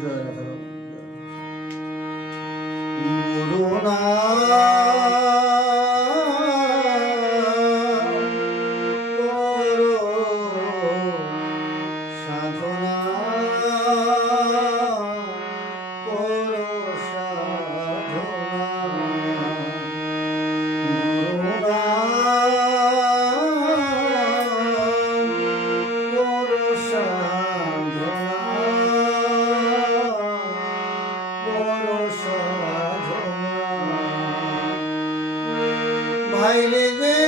જય હરો ગુરુના I live in.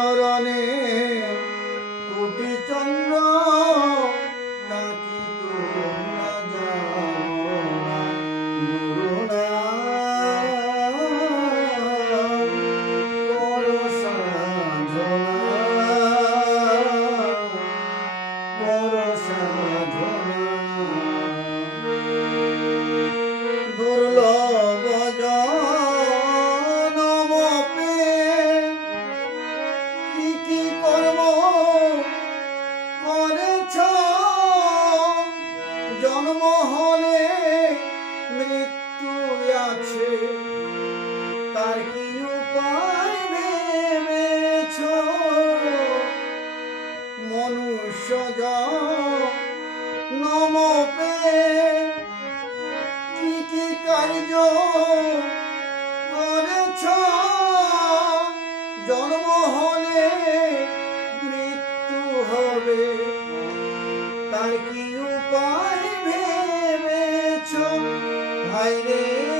চরণে কর্ম করেছ। জন্ম হলে মৃত্যু আছে। তার কি উপায় ভেবেছ? মনুষ্য নম পে পাই ভেবেছ? ভাইরে